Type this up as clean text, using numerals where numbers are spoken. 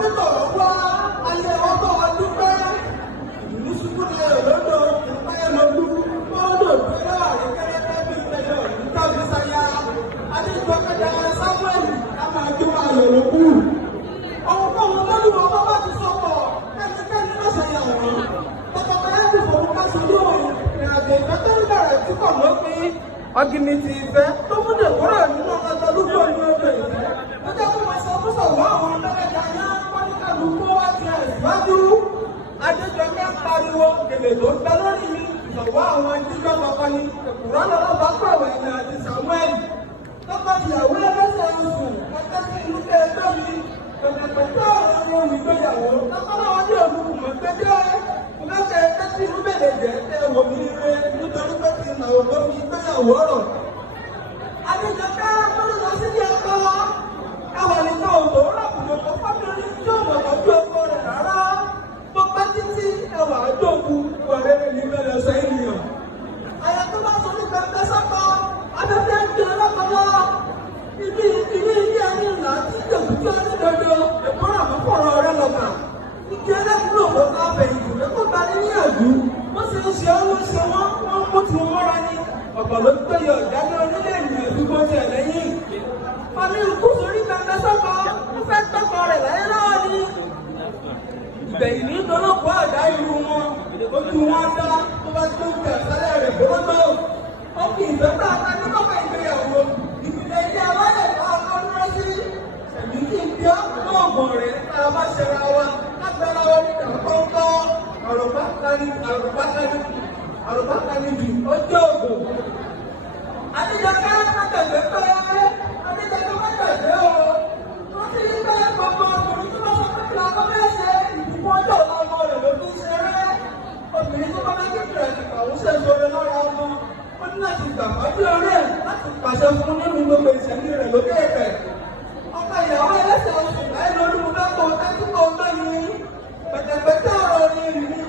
onítọ̀rọ̀ wá ayé ọgbọ́n ọdún pẹ́ ìlú ṣubú ní ẹ̀rọ lọ́dọ̀ ìpáyà lọ́dún mọ́ọ́dọ̀ gbẹ́rẹ́ àrékẹ́rẹ́kẹ́ bí ìpẹ́jọ́ ìtàbí sáyà adéjọkẹ́jà Samuel ká máa jó ayọ̀ lókù. Ọ̀pọ̀lọpọ̀ lọ́dún ọgbọ́n bá ti sọ̀pọ̀ kẹ́kẹ́kẹ́ lọ́sẹ̀ yà wọ́n. Tọkọtaya ti fòun ká sojú òun ìrìnàjò ìfẹ́ tó ń bẹ̀rẹ̀ tí kò lópin. Ọ̀gìnìtì ìfẹ́ tó múdè kúrò nínú ọ̀gá lúgbò ní ọdún ìfẹ́. Ó jẹ́ kó máa sọ fún sọ̀wọ́ àwọn ọlọ́dẹ̀dẹ̀ ayé pọ́nìkàlù kó wá ti ẹ̀sìwájú. Adéjọkẹ́ ń pariwo gèlè tó ń bẹ lórí mi. Ìsọ̀wọ́ àwọn ìdíjọ́ lọ́kọ́ ni Èkùrọ́ lọ́lọ́ba pẹ̀wẹ̀ ní àti Samuel. Tọkọtìyàwó ẹlẹ́sẹ̀ oṣù kẹ́kẹ́ sí ìlú kẹ́ẹ̀tọ́ mi. Pẹ̀pẹ̀pẹ̀tọ́ ọ̀rọ̀ ohun ìgbéyàwó. Tọ́kọ́lọ́wọ́ ní òkùnkùn mọ̀ pẹ́jọ́. Lọ́sẹ̀ kẹ́sì ìlú bẹ̀rẹ̀ jẹ́ tẹ́ wò mí rere nítorí pé kí n nà ògbó fi ìgbéyàwó rọ̀. Adéjọkẹ́ lórí lọ sí ilé ẹ̀kọ́. Ẹ̀wọ̀n nìkan òtò rọ̀kùnrin kò fọ́bìnrin tí yóò mọ̀ tọ́jú ọkọ rẹ̀ rárá. Tó pẹ́ títí ẹwà àjòkù wà rere ní bẹ̀rẹ̀ ọ̀sẹ̀ ènìyàn. Àyà tó bá sọ ní pẹpẹ sọ́kọ, afẹ́fẹ́ ń gbé lọ́kọ̀ọ́. Ibi ẹni ńlá tí ìjọba tí ó ní dodo ẹ̀kọ́ àmọ́kọ̀rọ̀ rẹ̀ lọ́kà. Ìjẹ́ ẹlẹ́kùnrin òkú ká fẹ̀yìntì lẹ́kọ̀ọ́ bá ní níyànjú. Wọ́n sì ń ṣe owó ṣe wọ́n mú ti wọn mọ́ra ní. Ọ̀pọ̀ ló gbé yọ ìdájọ́ onílé ènìyàn tó gbọ́ tiẹ̀ lẹ́yìn. Fàmí ìkú sórí pẹpẹ sọ́kọ, ó fẹ́ tọ́kọ rẹ̀ láyé náà ni. Ìgbẹ̀yìn ní dolóko àdá irú wọn, ojú wọn dá tó bá tó kẹ̀ sálẹ̀ rẹ̀ gbọ́dọ̀. Ó fi ìfẹ́ bá a ní kọ́kọ́ ìgbéyàwó. Ìpìlẹ̀ ilé aláyẹ̀ bá a kọ́ dúró sí. Ẹ̀mí kí n bí ọ̀gbọ̀n rẹ̀ tá a bá ṣẹra wa. Lágbára wa ní ìdàkọ́ńkọ́. Àròbá kani jù ó jẹ́ ògùn. Adéjọkẹ́ látẹ̀lé pé Adéjọkẹ́ látẹ̀lé o. Wọ́n ti ní pé gbogbo ọkùnrin tó bá sọ pé kí lọ́kọ́ bẹ́ẹ̀ ṣe ìdìbò ọjọ́ ọmọ rẹ̀ ló fi ṣeré. Obìnrin tó bá bá kí kìrẹ̀ ti kàwé ṣe sóore lọ́ra ọmọ. Ó ní láti gbà pàdé ọ̀rẹ́ láti pàṣẹ fún nínú gbogbo ìṣẹ̀lẹ̀ rẹ̀ lókè ẹ̀fẹ̀. Ọkọ ìyàwó ẹlẹ́sẹ̀ oṣù láì lórí mo fẹ́ kó tẹ́tí kó gbẹ́ni. Pẹ̀tẹ̀pẹ̀tẹ̀ ọ̀rọ̀ ni ìrìn